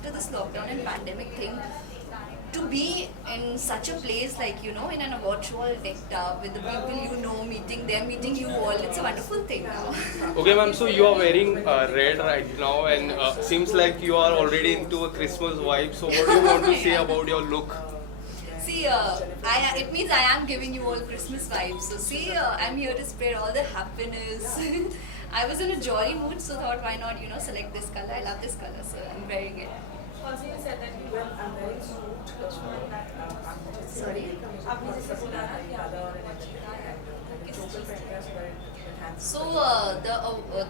after this lockdown and pandemic thing, to be in such a place like, you know, in an award show all decked up with the people you know, meeting them, meeting you all, it's a wonderful thing now. Okay, ma'am. So you are wearing red right now, and seems like you are already into a Christmas vibe. So what do you want to say about your look? See, it means I am giving you all Christmas vibes. So see, I'm here to spread all the happiness. I was in a jolly mood, so thought why not, you know, select this color. I love this color, so I'm wearing it. Also, you said that you were wearing suit. Which one? Sorry? आपने जैसे बोला ना कि color and everything and local vendors were enhanced. So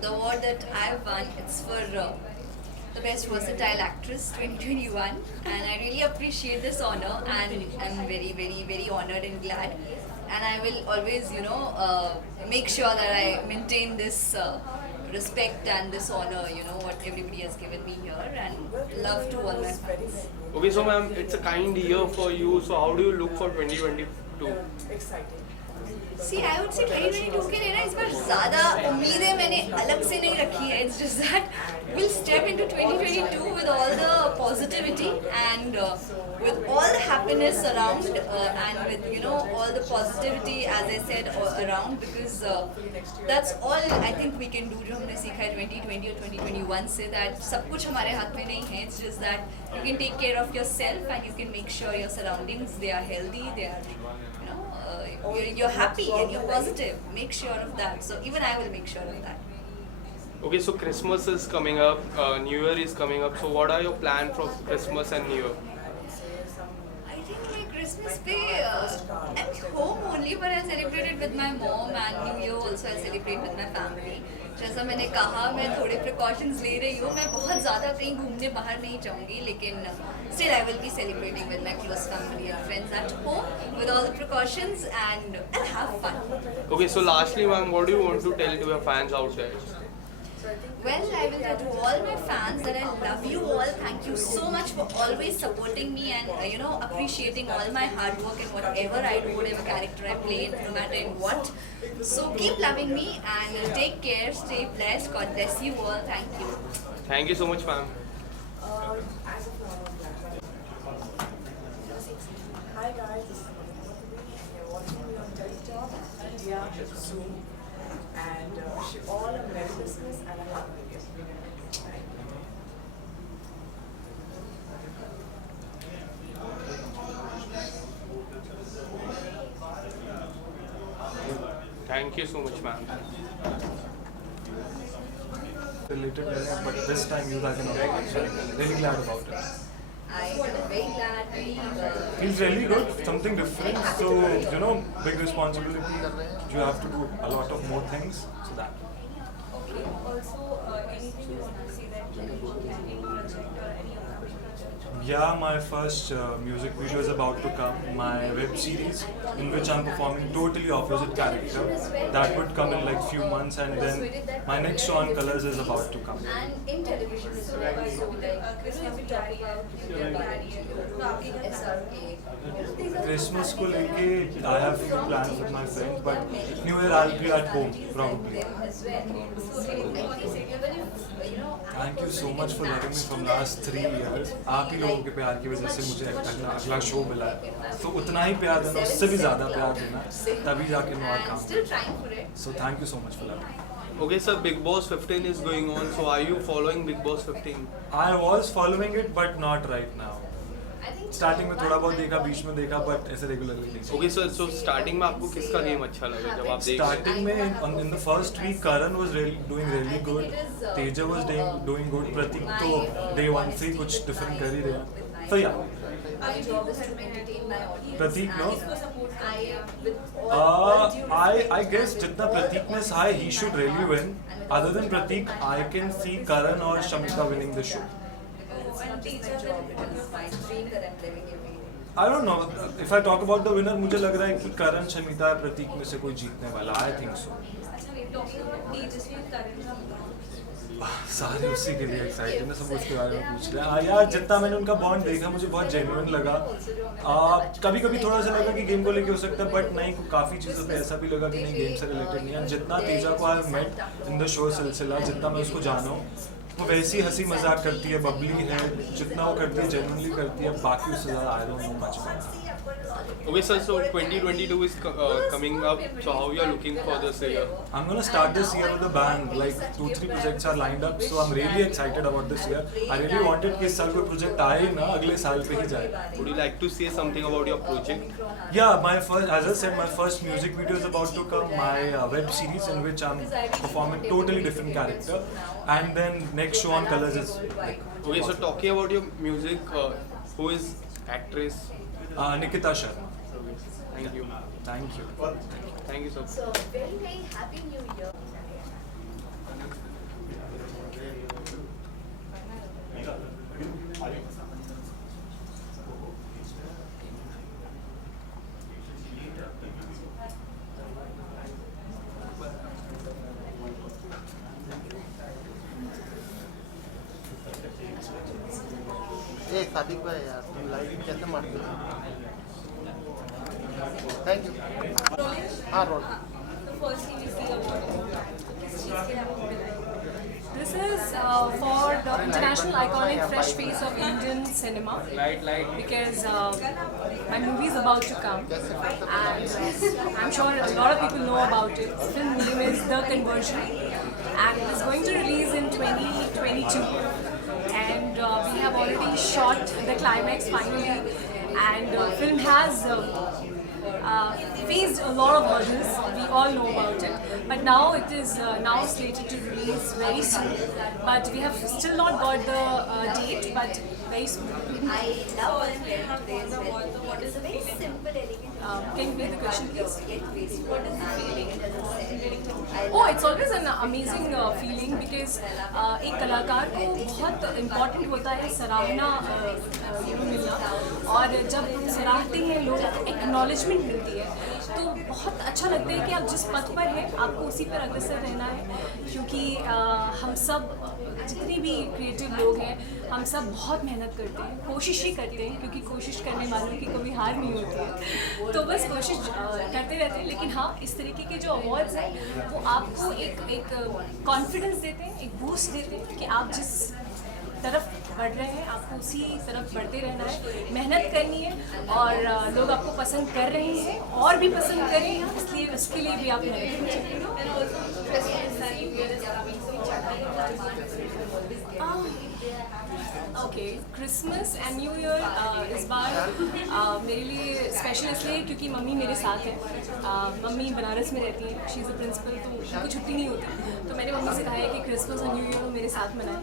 the award that I've won, it's for the best versatile actress 2021, and I really appreciate this honor, and I'm very very very honored and glad, and I will always, you know, make sure that I maintain this respect and this honor, you know, what everybody has given me here, and love to all my fans. Okay, so ma'am, it's a kind year for you. So how do you look for 2022? Exciting. See, I would say 2022 के लिए ना इस बार ज़्यादा उम्मीदें मैंने अलग से नहीं रखी है. It's just that we'll step into 2022 with all the positivity and with all the happiness around and with, you know, all the positivity, as I said, around, because that's all I think we can do. जो हमने सीखा है 2020 और 2021 से, that सब कुछ हमारे हाथ में नहीं है. It's just that you can take care of yourself and you can make sure your surroundings, they are healthy, they are, you know, you're happy and you're positive. Make sure of that. So even I will make sure of that. Okay, so Christmas is coming up, New Year is coming up. So what are your plans for Christmas and New Year? I think my Christmas day, I'm home only, but I celebrated with my mom, and New Year also I celebrate with my family. जैसा मैंने कहा, मैं थोड़े precautions ले रही हूँ. मैं बहुत ज़्यादा कहीं घूमने बाहर नहीं जाऊँगी, लेकिन still I will be celebrating with my close family and friends at home with all the precautions, and I'll have fun. Okay, so lastly, ma'am, what do you want to tell to your fans out there? Well, I will tell to all my fans that I love you all. Thank you so much for always supporting me and, you know, appreciating all my hard work and whatever I do, whatever character I play, no matter in what. So keep loving me and take care, stay blessed. God bless you all. Thank you. Thank you so much, ma'am. As of now, hi guys, this is Navneet and you're watching me on TikTok, India, Zoom, and wish you all a Merry Christmas and a Happy New Year. Thank you so much, ma'am. Related, but this time you guys are not really glad about it. I am very glad. Feels really good, something different. So, you know, big responsibility. You have to do a lot of more things. So that. Okay, also anything you want to say that you can work at any project or any upcoming project? Yeah, my first music video is about to come. My web series, in which I'm performing totally opposite character. That would come in like few months, and then my next show on Colors is about to come. And in television as well, so like Christmas भी जा रही है, New Year भी आ रही है, तो आपकी क्या SRK. Christmas को लेके I have few plans with my friends, but New Year I'll be at home probably. Thank you so much for loving me from last 3 years. आप ही लोगों के प्यार की वजह से मुझे अगला शो मिला है. तो उतना ही प्यार देना, उससे भी ज़्यादा प्यार देना, तभी जाके मैं और काम करूँ. So thank you so much for loving me. Okay, sir, Big Boss 15 is going on. So are you following Big Boss 15? I was following it, but not right now. Starting में थोड़ा बहुत देखा, बीच में देखा, बट ऐसे regularly नहीं. Okay, so starting में आपको किसका गेम अच्छा लगा जब आप देख? Starting में in the first week, Karan was doing really good. Teja was doing good. Pratik तो day 1 से ही कुछ different कर ही रहे हैं. So yeah. My job is to entertain my audience. Pratik, no? I I guess जितना Pratik ने सहा he should really win. Other than Pratik, I can see Karan or Shamika winning the show. I don't know. If I talk about the winner, मुझे लग रहा है कि करण, शमिता, प्रतीक में से कोई जीतने वाला. I think so. सारे उसी के लिए एक्साइटेड है, सब उसके बारे में पूछ रहे हैं. यार जितना मैंने उनका बॉन्ड देखा मुझे बहुत जेन्युइन लगा. कभी कभी थोड़ा सा लगा कि गेम को लेके हो सकता है, बट नहीं, काफ़ी चीज़ों पे ऐसा भी लगा कि नहीं, गेम से रिलेटेड नहीं है. जितना तेजा को I met in the show Silsila, जितना मैं उसको जाना हूँ, वो वैसी हंसी मजाक करती है, बबली है, जितना वो करती है जेन्युइनली करती है, बाकी उससे ज़्यादा I don't know much. Okay, sir, so 2022 is coming up, so how you are looking for this year? I'm gonna start this year with a bang. Like 2-3 projects are lined up, so I'm really excited about this year. I really wanted कि इस साल कोई project आए ही ना, अगले साल पे ही जाए. Would you like to say something about your project? Yeah, my first, as I said, my first music video is about to come. My web series in which I'm performing totally different character, and then next show on Colors is like, Okay, so talking about your music, who is actress? Nikita Sharma. Thank you. Thank you. Thank you, sir. So very very happy new year. ए शादी को है यार, तुम live कैसे मारते हो? Thank you. हाँ role. This is for the international iconic fresh face of Indian cinema. Because my movie is about to come, and I'm sure a lot of people know about it. The film name is The Conversion, and it is going to release in 2022. And we have already shot the climax finally, and film has faced a lot of hurdles. We all know about it, but now it is now slated to release very soon. But we have still not got the date, but very soon. I love when parents praise what is a very simple, elegant. Can you repeat the question, please? Get graceful. What is the feeling it doesn't say? Oh, it's always an amazing feeling because एक कलाकार को बहुत important होता है सराहना मिलना, और जब सराहते हैं लोग, एक्नॉलेजमेंट मिलती है, तो बहुत अच्छा लगता है कि आप जिस पथ पर हैं आपको उसी पर अग्रसर रहना है. क्योंकि हम सब जितने भी क्रिएटिव लोग हैं, हम सब बहुत मेहनत करते हैं, कोशिश ही करते हैं, क्योंकि कोशिश करने वालों की कभी हार नहीं होती है. तो बस कोशिश करते रहते हैं. लेकिन हाँ, इस तरीके के जो अवार्ड्स हैं वो आपको एक कॉन्फिडेंस देते हैं, एक बूस्ट देते हैं कि आप जिस तरफ बढ़ रहे हैं आपको उसी तरफ बढ़ते रहना है, मेहनत करनी है, और लोग आपको पसंद कर रहे हैं और भी पसंद करें, इसलिए उसके लिए भी आप मेहनत करें. Okay, Christmas and new year इस बार मेरे लिए स्पेशल इसलिए क्योंकि मम्मी मेरे साथ है. मम्मी बनारस में रहती हैं, शी इज़ अ प्रिंसिपल, तो उनको छुट्टी नहीं होती. तो मैंने मम्मी से कहा है कि क्रिसमस और न्यू ईयर मेरे साथ मनाएं.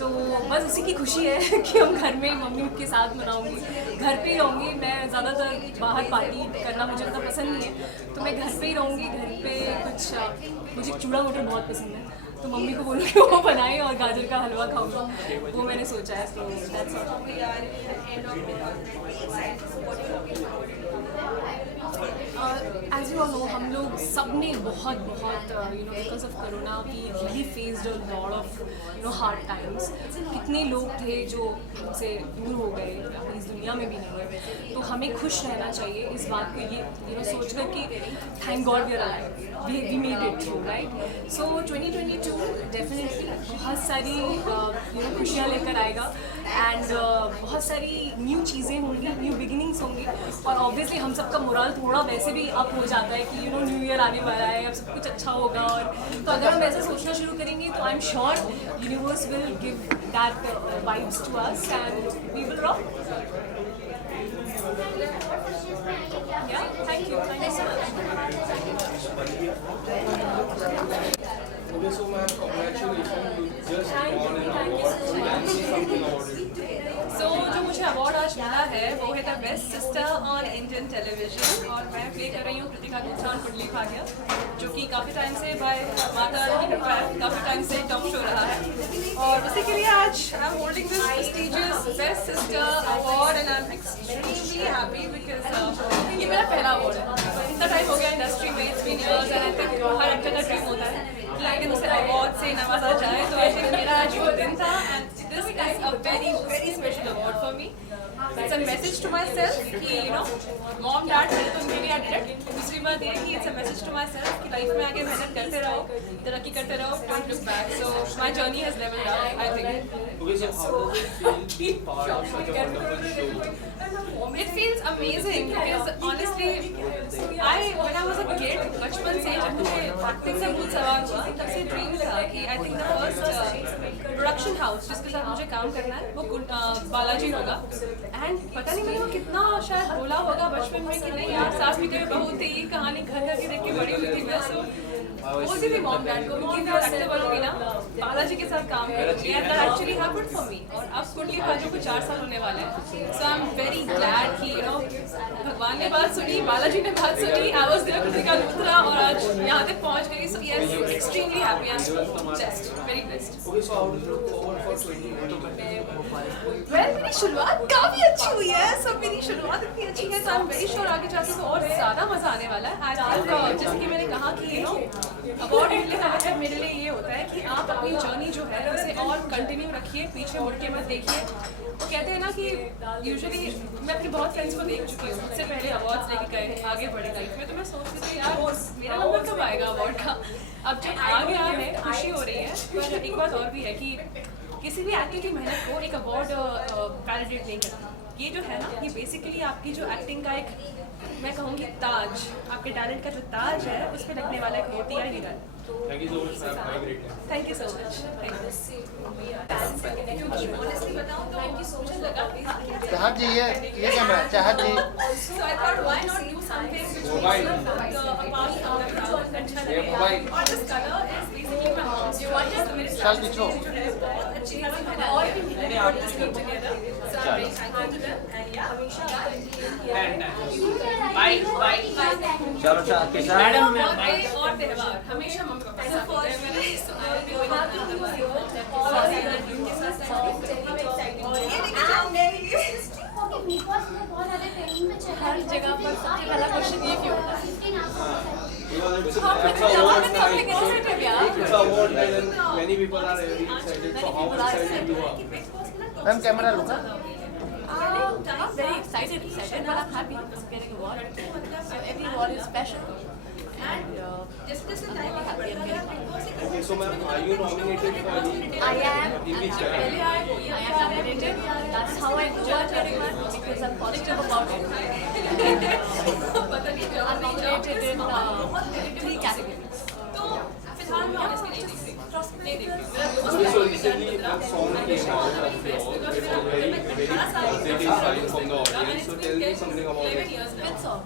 तो बस उसी की खुशी है कि हम घर में मम्मी के साथ मनाऊंगी, घर पे ही रहूँगी. मैं ज़्यादातर बाहर पार्टी करना मुझे उतना पसंद नहीं है, तो मैं घर पे ही रहूँगी. घर पे कुछ मुझे चूड़ा मटर बहुत पसंद है, तो मम्मी को बोलूँगी वो बनाए और गाजर का हलवा खाऊंगा, वो मैंने सोचा है. तो that's as you all know, हम लोग सब ने बहुत because of corona we really faced a lot of hard times. कितने लोग थे जो हमसे दूर हो गए, इस दुनिया में भी नहीं है. तो हमें खुश रहना चाहिए इस बात को ये सोच कर कि thank God we are alive, we made it through, right. So 2022 definitely बहुत सारी खुशियाँ लेकर आएगा, एंड बहुत सारी न्यू चीज़ें होंगी, न्यू बिगिनिंग्स होंगी. और ऑब्वियसली हम सबका मोरल थोड़ा वैसे भी अप हो जाता है कि न्यू ईयर आने वाला है, अब सब कुछ अच्छा होगा. और तो अगर हम ऐसा सोचना शुरू करेंगे तो I am sure universe will give that vibes to us and we will rock. Thank you so much. Okay, so ma'am, congratulations. You just won an award. So can you say something about it? So जो मुझे award आज मिला है वो है the best sister on Indian television, और मैं play कर रही हूँ कृतिका गुप्ता और कुंडली भाग्य, जो कि काफ़ी टाइम से बाय माता रानी की कृपा है, काफ़ी टाइम से टॉप शो रहा है. और उसी के लिए आज I am holding this prestigious best sister award, and I am extremely happy because ये मेरा पहला अवार्ड है. इतना टाइम हो गया इंडस्ट्री में, it's been years, and I think हर एक्टर का ड्रीम होता है कि लेकिन उसे अवार्ड से नवाजा जाए. तो आई थिंक मेरा आज वो दिन था, and this is a very very special award for me. It's a message to myself कि you know mom dad थे तो उनके लिए I did it. दूसरी बात ये कि it's a message to myself कि लाइफ में आगे मेहनत करते रहो, तरक्की करते रहो, don't look back. So my journey has leveled up, I think. Okay, so how does it feel to be part of such a wonderful show? It feels amazing because honestly, when I was a kid, बचपन से जब मुझे acting का भूत सवार हुआ, तब से ड्रीम था कि I think the first production house जिसके साथ मुझे काम करना है वो बालाजी होगा. एंड पता नहीं मैंने वो कितना शायद बोला होगा बचपन में कि नहीं यार सास भी कभी बहू थी, कहानी घर घर की देख के बड़ी हुई थी मैं. सो बोलती थी मॉम डैड को कि मैं एक्टर बनूंगी ना, बालाजी के साथ काम करूंगी. And that actually happened for me. और अब कुंडली भाजू को 4 साल होने वाले हैं. So I am very glad कि यू नो भगवान ने बात सुनी, बालाजी ने बात सुनी, I was there Kritika Luthra और आज यहाँ तक पहुँच गई. So yes, extremely happy. I am just very blessed. Okay, so how do you look forward for 2022? Well मेरी शुरुआत काफी अच्छी हुई है. सब मेरी शुरुआत इतनी अच्छी है, तो आई एम वेरी श्योर आगे जाके तो और ज़्यादा मज़ा आने वाला है. आई थिंक जैसे कि मैंने कहा कि यू नो अवार्ड मिलने का मतलब मेरे लिए ये होता है कि आप अपनी जर्नी जो है उसे और कंटिन्यू रखिए, पीछे मुड़ के मत देखिए. तो कहते हैं ना कि यूजुअली मैं अपने बहुत फ्रेंड्स को देख चुकी हूँ, मुझसे पहले अवार्ड्स लेके गए, आगे बढ़े लाइफ में. तो मैं सोचती थी यार मेरा नंबर कब आएगा अवार्ड का. अब जब आ गया है खुशी हो रही है. पर एक बात और भी है कि किसी भी एक्टिंग की मेहनत को एक अवार्ड वैलिडेट नहीं करता. ये जो है ना, ये बेसिकली आपकी जो एक्टिंग का एक मैं कहूँगी ताज, आपके टैलेंट का जो ताज है उस पर लगने वाला एक मोतिया हीरा है. Thank you so much, ma'am. Have a great day. Thank you so much. क्योंकि ऑनेस्टली बताऊँ तो मुझे लगा चाहत जी ये कैमरा चाहत जी So I thought why not do something which makes apart from the crowd अच्छा लगेगा. और this color is basically my mom's choice. मेरे चल पीछो बहुत अच्छी है और भी मैंने put this group together. So I'm very thankful to them. And yeah, चलो किसान birthday और त्योहार हमेशा मम्मी पापा के साथ होते हैं. मैंने हर जगह पर सबसे पहला क्वेश्चन ये क्यों होता है? It's an award that many people are very excited. So how excited you are? Ma'am camera लो ना. I'm not very excited, but I'm happy getting an award. So every award is special. And just the time I'm Okay, so ma'am, are you nominated for the I am. in which Really, I am nominated. That's how I go out everyone because I'm positive about it. I'm nominated in 3 categories. तो फिलहाल मैं honestly नहीं देख रही. Okay, so recently a song came out of yours. It was very positive sign from the audience. So tell me something about it. Which song?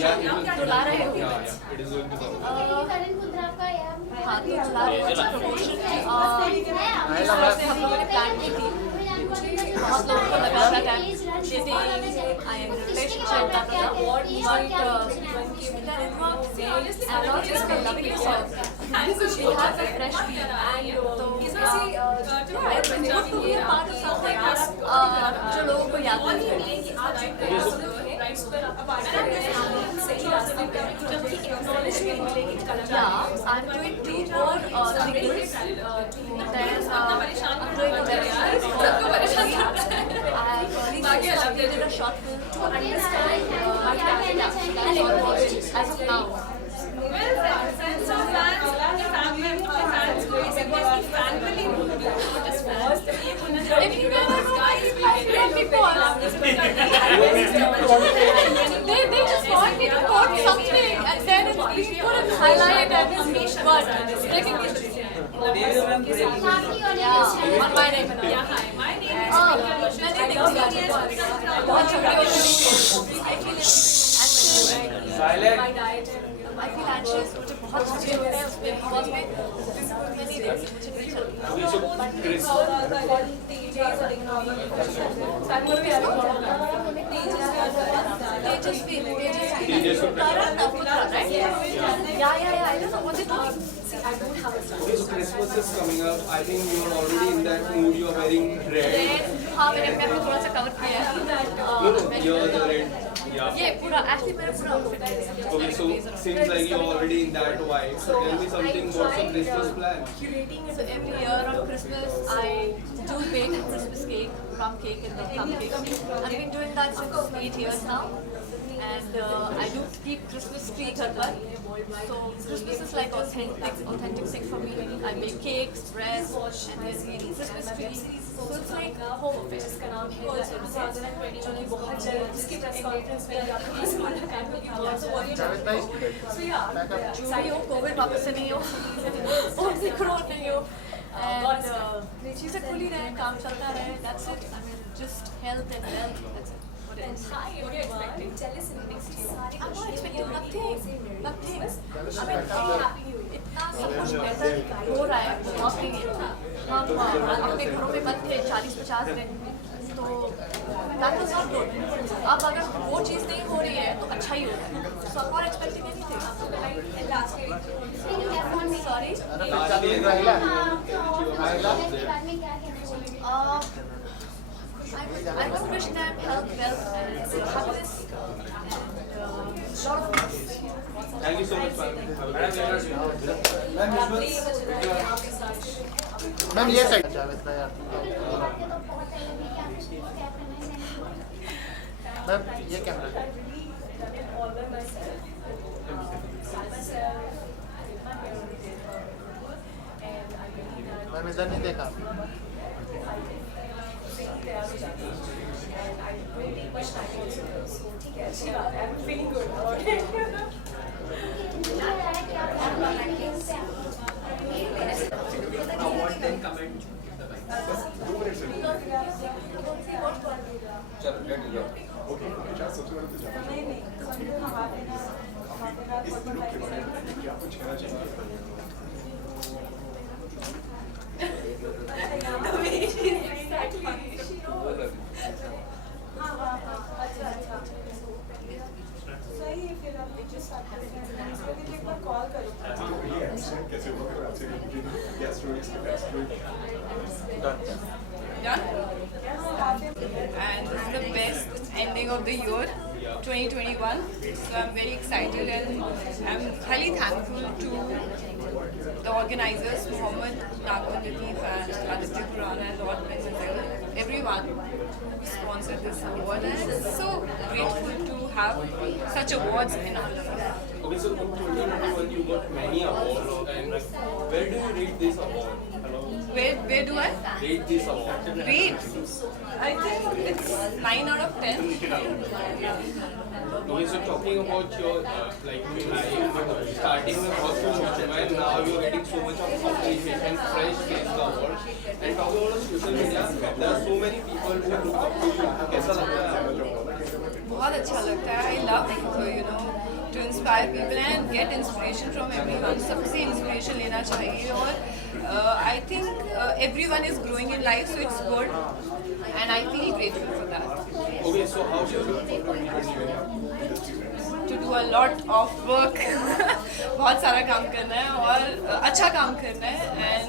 Yeah, दुला रहे हो. yeah, it is going to come. हाँ तो दुला रहे हो promotion से हम लोगों ने प्लान की थी. बहुत लोगों को लगा था time I am relationship that was award and not just for loving the song. Because she has a fresh feel and तो ये part of something जो लोगों को याद रखेंगे. Yeah, I'm doing 2 more singles. Then I'm doing a web series. I've created a short film to understand my talent. That's all about it as of now. Well, friends or fans, fans को basically family just fans. Everywhere I get people. They just want me to quote something and then we put a highlight and but recognition. Yeah, on my name. Yeah, hi. My name is बहुत छोटी होती है. I feel anxious. I feel anxious. मुझे बहुत छोटे होते हैं उसमें because में मैं नहीं देखती मुझे नहीं Okay, so Christmas is coming up. I think you are already in that mood. You are wearing red. हाँ मैंने अपने आप को थोड़ा सा कवर किया है. You're the red. Yeah. ये पूरा actually मेरा पूरा outfit है. Okay, so seems like you're already in that vibe. So tell me something. What's your Christmas plan? So every year on Christmas I do bake a Christmas cake rum cake and the plum cake. I've been doing that since 8 years now. And I do keep Christmas tree ghar par. So Christmas is like authentic thing for me. I make cakes, bread, and then Christmas trees. So it's like home affairs. जिसका नाम है जो कि बहुत जल्द जिसकी press conference में आपके पास मुलाकात होगी बहुत जावेद भाई जो भी हो, कोविड वापस से नहीं हो, ओमिक्रॉन नहीं हो, और चीज़ें खुली रहे, काम चलता रहे. That's it. I mean, just health and wealth. That's it. What else? Hi, what are you expecting? Tell us in the next year. I'm not expecting nothing. Nothing. I mean, इतना सब कुछ बेहतर हो रहा है, बहुत नहीं है. हम अपने घरों में बंद थे 40-50 दिन, तो that was not good. अब अगर वो चीज़ नहीं हो रही है तो अच्छा ही होगा. So I'm not expecting anything. And lastly, Sorry. I would wish them health, wealth, and happiness, and lot of peace. Thank you so much, ma'am. Have a great day. Ma'am ये साइड जावेद भाई आप ma'am ये camera ma'am इधर नहीं देखा I'm feeling good about it. सही है फिर आप just start करेंगे. इसमें भी एक बार कॉल करो. Done? And this is the best ending of the year, 2021. So I'm very excited and I'm highly thankful to the organizers, Mohammed, Nagar Latif and Aditya Khurana and Lord Benazir, everyone who sponsored this award. And I'm so grateful to have such awards in our life. Okay, so in 2021 you got many awards, and where do you rate this award? Where do I Rate this award. rate? I think it's 9 out of 10. Okay, so talking about your like life, starting with hospital, and now you're getting so much of appreciation, fresh face the award, and talking about social media, there are so many people who look up to you. कैसा लगता है? बहुत अच्छा लगता है. I love to inspire people and get inspiration from everyone. सबसे inspiration लेना चाहिए और I think everyone is growing in life, so it's good and I feel grateful for that. Okay, so how should you for 2021? To do a lot of work. बहुत सारा काम करना है और अच्छा काम करना है and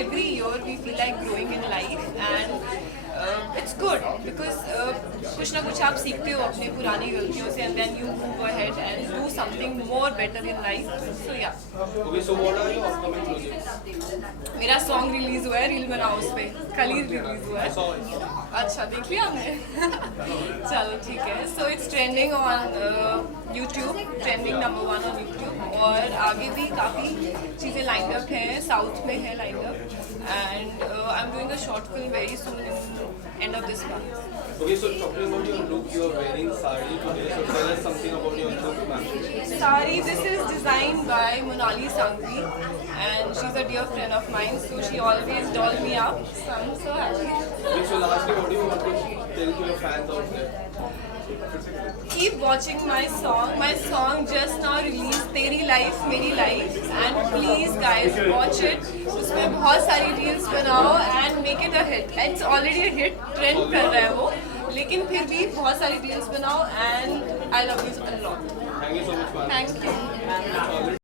every year we feel like growing in life and it's good because कुछ ना कुछ आप सीखते हो अपनी पुरानी गलतियों से and then you move ahead and do something more better in life. So yeah. Okay, so what are your upcoming projects? मेरा सॉन्ग रिलीज हुआ है, रील बनाओ उस पर, कल ही रिलीज हुआ I है. saw it. अच्छा देख लिया हमने. चलो ठीक है. So it's trending on YouTube, trending number 1 on YouTube और आगे भी काफ़ी चीज़ें लाइंड अप हैं, साउथ में है lined up and I am doing a short film very soon in end of this month. Okay, so talking about your look, you are wearing sari today. So tell us something about your look, ma'am. Sari, this is designed by Monali Sangvi and she's a dear friend of mine, so she always doll me up. So I'm so happy. Okay, so lastly, what do you want to tell to your fans out there? Keep watching my song. My song just now released, Teri Life, Meri Life, and please guys watch it. उसमें बहुत सारी reels बनाओ and make it a hit. It's already a hit, trend कर रहा है वो, लेकिन फिर भी बहुत सारी reels बनाओ and I love you a lot. Thank you so much, ma'am. Thank you.